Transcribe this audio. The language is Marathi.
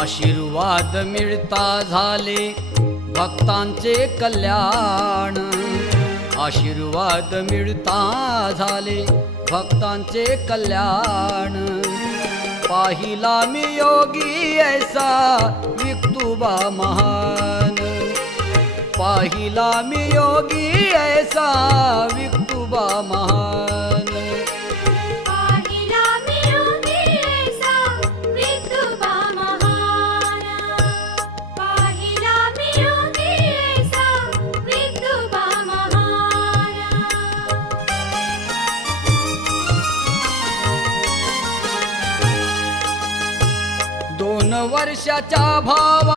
आशीर्वाद मिळता झाले भक्तांचे कल्याण। आशीर्वाद मिळता झाले भक्तांचे कल्याण। पाहिला मी योगी ऐसा विठुबा महान। पाहिला मी योगी ऐसा विठुबा महान। पाहिला मी योगी ऐसा विठुबा महान। पाहिला मी योगी ऐसा विठुबा महान। 2 वर्षाच्या भावा